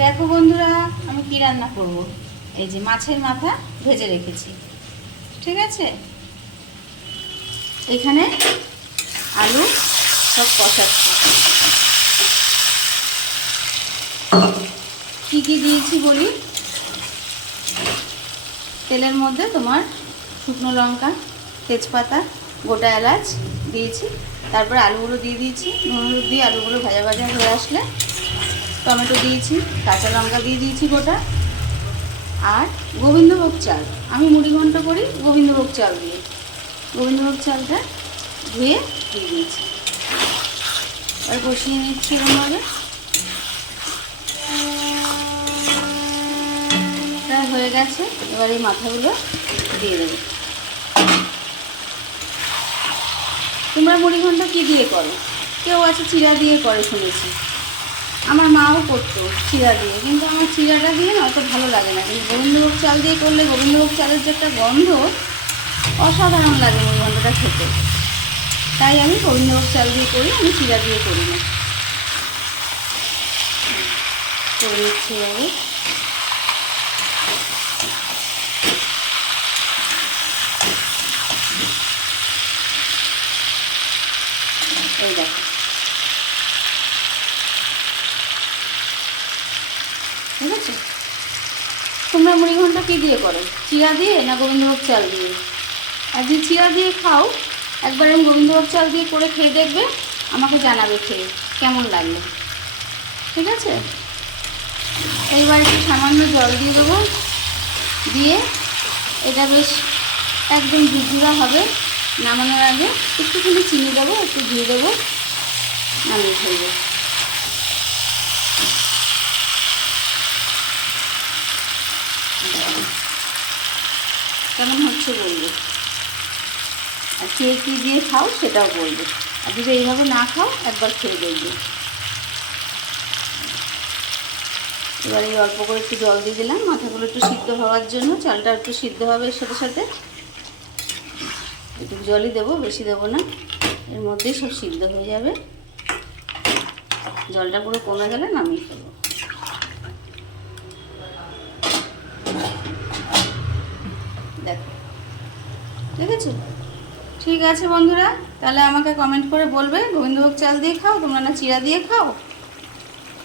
দেখো বন্ধুরা, আমি কি রান্না করব। এই যে মাছের মাথা ভেজে রেখেছি, ঠিক আছে। এখানে আলু সব কষাচ্ছি। কি কি দিয়েছি বলি। তেলের মধ্যে তোমার শুকনো লঙ্কা, তেজপাতা, গোটা এলাচ দিয়েছি। তারপরে আলুগুলো দিয়ে দিয়েছি, নুন হলুদ দিয়ে আলুগুলো ভাজা ভাজা হয়ে আসলে টমেটো দিয়েছি, কাঁচা লঙ্কা দিয়ে দিয়েছি গোটা, আর গোবিন্দভোগ চাল। আমি মুড়ি ঘন্ট করি গোবিন্দভোগ চাল দিয়ে। গোবিন্দভোগ চালটা ধুয়ে দিয়ে দিয়েছি। আর কষিয়ে নিচ্ছি এরকমভাবে। প্রায় হয়ে গেছে, এবার এই মাথাগুলো দিয়ে দেবো। তোমরা মুড়ি ঘন্ট কী দিয়ে করো? কেউ আছে চিড়া দিয়ে করে শুনেছি, আমার মাও করতো চিড়া দিয়ে, কিন্তু আমার চিড়াটা দিয়ে না অত ভালো লাগে না। কিন্তু গোবিন্দভোগ চাল দিয়ে করলে গোবিন্দভোগ চালের যে একটা গন্ধ, অসাধারণ লাগে মুড়ি ঘন্টটা খেতে। তাই আমি গোবিন্দভোগ চাল দিয়ে করি, আমি চিড়া দিয়ে করি না। করে নিচ্ছি এভাবে। এই দেখো, ঠিক আছে। তোমরা মুড়ি ঘন্ট কী দিয়ে করো? চিড়া দিয়ে না গোবিন্দভোগ চাল দিয়ে? আর যদি চিড়া দিয়ে খাও, একবার আমি গোবিন্দভোগ চাল দিয়ে করে খেয়ে দেখবে, আমাকে জানাবে খেয়ে কেমন লাগলো, ঠিক আছে। এইবার একটু সামান্য জল দিয়ে দেবো, দিয়ে এটা বেশ একদম ঝুরঝুরা হবে। নামানোর আগে একটুখানি চিনি দেবো, একটু ঘি দেবো, নামিয়ে ফেলবো। কেমন হচ্ছে বলবে, আর কে কী দিয়ে খাও সেটাও বলবে। আর যদি এইভাবে না খাও, একবার খেয়ে দেখবে। এবার এই অল্প করে একটু জল দিয়ে দিলাম মাথাগুলো একটু সিদ্ধ হওয়ার জন্য। চালটা একটু সিদ্ধ হবে এর সাথে সাথে। একটু জলই দেবো, বেশি দেবো না, এর মধ্যেই সব সিদ্ধ হয়ে যাবে। জলটা পুরো কমে গেলে নামিয়ে ফেলবো। দেখো, দেখেছো? ঠিক আছে বন্ধুরা, তাহলে আমাকে কমেন্ট করে বলবে গোবিন্দভোগ চাল দিয়ে খাও তোমরা না চিড়া দিয়ে খাও,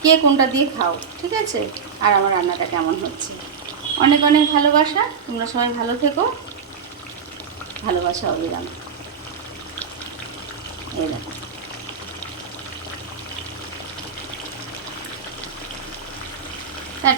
কে কোনটা দিয়ে খাও, ঠিক আছে। আর আমার রান্নাটা কেমন হচ্ছে। অনেক অনেক ভালোবাসা, তোমরা সবাই ভালো থেকো। ভালোবাসা অবিরাম। এই দেখো।